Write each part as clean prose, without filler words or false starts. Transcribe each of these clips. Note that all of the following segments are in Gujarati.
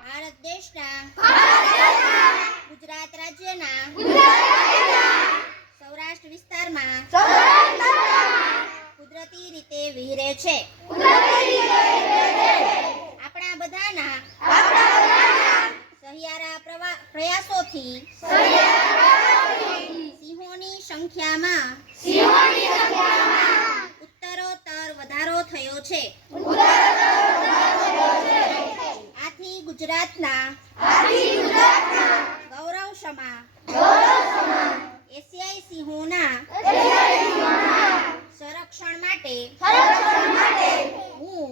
ભારત દેશના ગુજરાત રાજ્યના સૌરાષ્ટ્ર વિસ્તારમાં કુદરતી રીતે વિહરે છે. આપણા બધાના સહિયારા પ્રયાસોથી સિંહોની સંખ્યામાં ઉત્તરોત્તર વધારો થયો છે. આથી ગુજરાતના ગૌરવસમા એશિયાઈ સિંહોના સંરક્ષણ માટે હું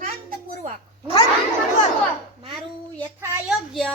ખંતપૂર્વક મારું યથાયોગ્ય